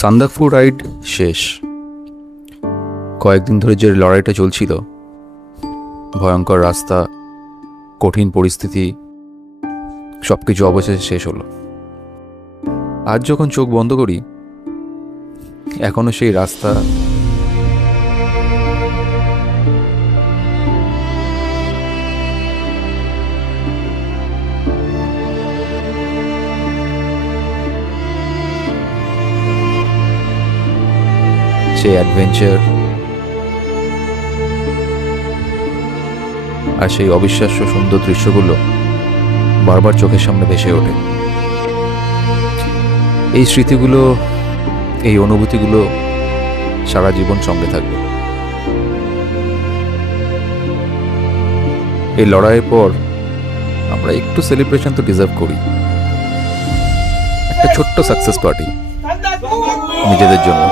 Sandakphu ride শেষ। কয়েকদিন ধরে যে লড়াইটা চলছিল, ভয়ঙ্কর রাস্তা, কঠিন পরিস্থিতি, সব কিছু অবশেষে শেষ হলো। আজ যখন চোখ বন্ধ করি, এখনো সেই রাস্তা, সেই অ্যাডভেঞ্চার আর সেই অবিশ্বাস্য সুন্দর দৃশ্যগুলো বারবার চোখের সামনে ভেসে ওঠে। এই স্মৃতিগুলো, এই অনুভূতিগুলো সারা জীবন সঙ্গে থাকবে। এই লড়াইয়ের পর আমরা একটু সেলিব্রেশন তো ডিজার্ভ করি, একটা ছোট্ট সাকসেস পার্টি নিজেদের জন্য।